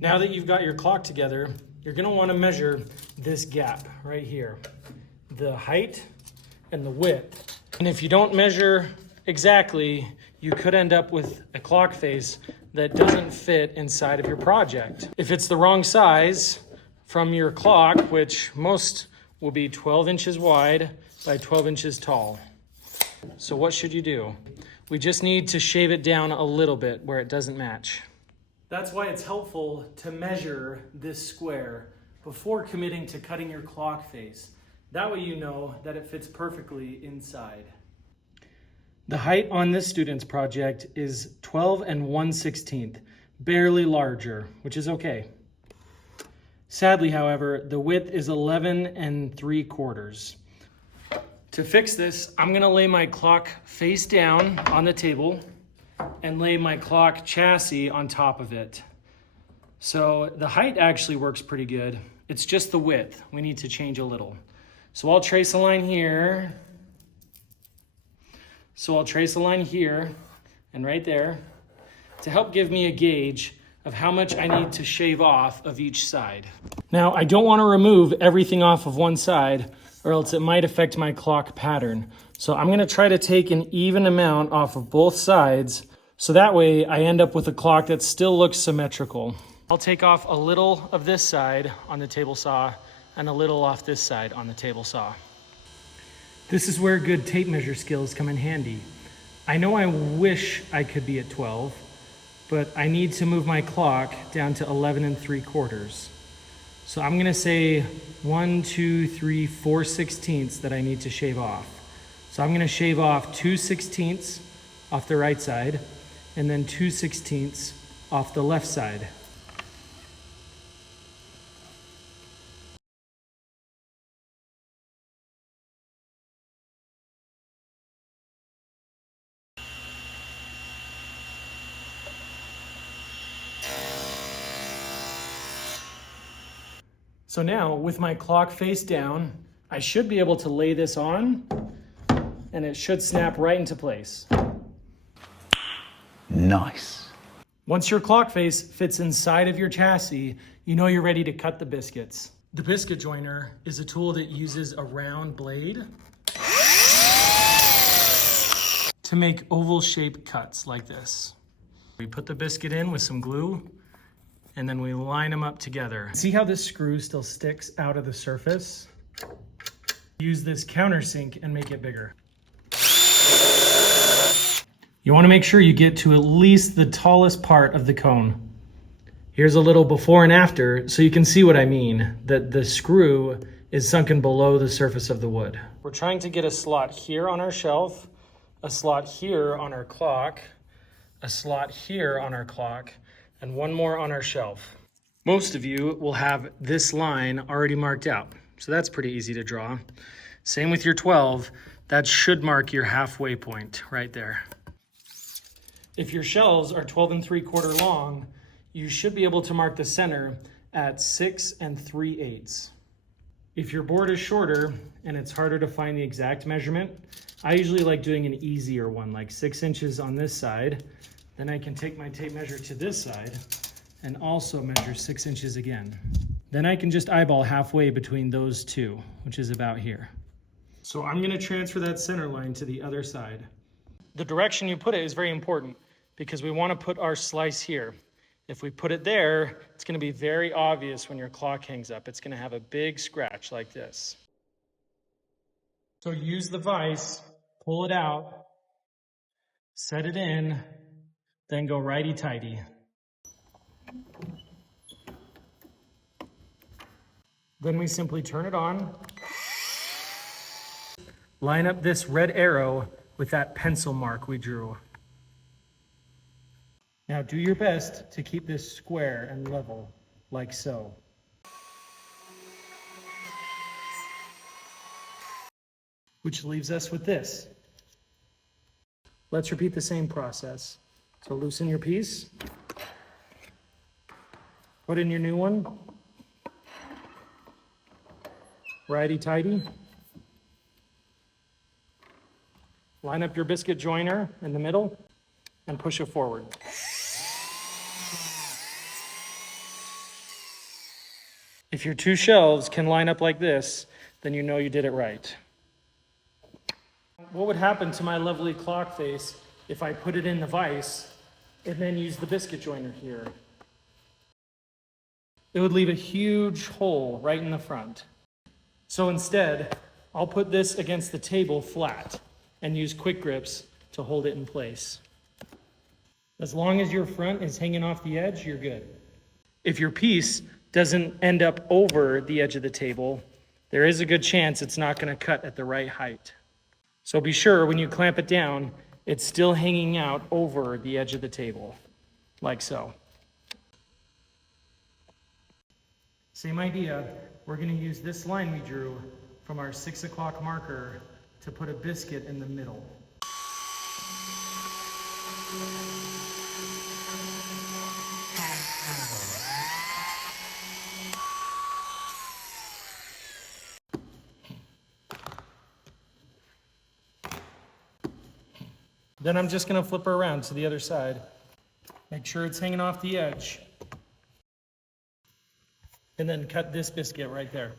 Now that you've got your clock together, you're gonna wanna measure this gap right here, the height and the width. And if you don't measure exactly, you could end up with a clock face that doesn't fit inside of your project. If it's the wrong size from your clock, which most will be 12 inches wide by 12 inches tall. So what should you do? We just need to shave it down a little bit where it doesn't match. That's why it's helpful to measure this square before committing to cutting your clock face. That way you know that it fits perfectly inside. The height on this student's project is 12 1/16, barely larger, which is okay. Sadly, however, the width is 11 3/4. To fix this, I'm gonna lay my clock face down on the table and lay my clock chassis on top of it. So the height actually works pretty good. It's just the width we need to change a little. So I'll trace a line here. And right there to help give me a gauge of how much I need to shave off of each side. Now, I don't want to remove everything off of one side or else it might affect my clock pattern. So I'm going to try to take an even amount off of both sides so that way I end up with a clock that still looks symmetrical. I'll take off a little of this side on the table saw and a little off this side on the table saw. This is where good tape measure skills come in handy. I know I wish I could be at 12, but I need to move my clock down to 11 3/4. So I'm gonna say 1, 2, 3, 4/16 that I need to shave off. So I'm gonna shave off 2/16 off the right side and then 2/16 off the left side. So now, with my clock face down, I should be able to lay this on and it should snap right into place. Nice. Once your clock face fits inside of your chassis, you know you're ready to cut the biscuits. The biscuit joiner is a tool that uses a round blade to make oval shaped cuts like this. We put the biscuit in with some glue and then we line them up together. See how this screw still sticks out of the surface? Use this countersink and make it bigger. You want to make sure you get to at least the tallest part of the cone. Here's a little before and after so you can see what I mean, that the screw is sunken below the surface of the wood. We're trying to get a slot here on our shelf, a slot here on our clock, a slot here on our clock, and one more on our shelf. Most of you will have this line already marked out, so that's pretty easy to draw. Same with your 12, that should mark your halfway point right there. If your shelves are 12 3/4 long, you should be able to mark the center at 6 3/8. If your board is shorter and it's harder to find the exact measurement, I usually like doing an easier one, like 6 inches on this side. Then I can take my tape measure to this side and also measure 6 inches again. Then I can just eyeball halfway between those two, which is about here. So I'm gonna transfer that center line to the other side. The direction you put it is very important because we wanna put our slice here. If we put it there, it's gonna be very obvious when your clock hangs up. It's gonna have a big scratch like this. So use the vise, pull it out, set it in, then go righty-tighty. Then we simply turn it on. Line up this red arrow with that pencil mark we drew. Now do your best to keep this square and level, like so. Which leaves us with this. Let's repeat the same process. So loosen your piece, put in your new one, righty-tighty, line up your biscuit joiner in the middle, and push it forward. If your two shelves can line up like this, then you know you did it right. What would happen to my lovely clock face if I put it in the vise and then use the biscuit joiner here? It would leave a huge hole right in the front. So instead, I'll put this against the table flat and use quick grips to hold it in place. As long as your front is hanging off the edge, you're good. If your piece doesn't end up over the edge of the table, there is a good chance it's not going to cut at the right height. So be sure when you clamp it down, it's still hanging out over the edge of the table, like so. Same idea, we're going to use this line we drew from our 6 o'clock marker to put a biscuit in the middle. Then I'm just going to flip her around to the other side. Make sure it's hanging off the edge. And then cut this biscuit right there.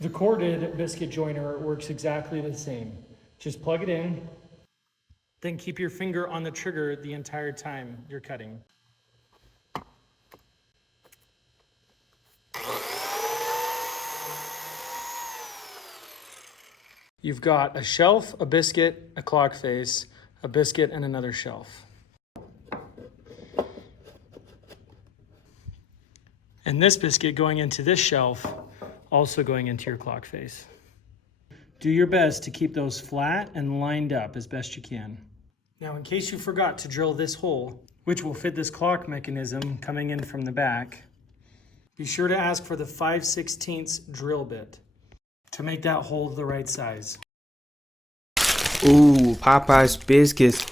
The corded biscuit joiner works exactly the same. Just plug it in, then keep your finger on the trigger the entire time you're cutting. You've got a shelf, a biscuit, a clock face, a biscuit, and another shelf. And this biscuit going into this shelf, also going into your clock face. Do your best to keep those flat and lined up as best you can. Now, in case you forgot to drill this hole, which will fit this clock mechanism coming in from the back, be sure to ask for the 5/16 drill bit to make that hole the right size. Ooh, Popeye's biscuits.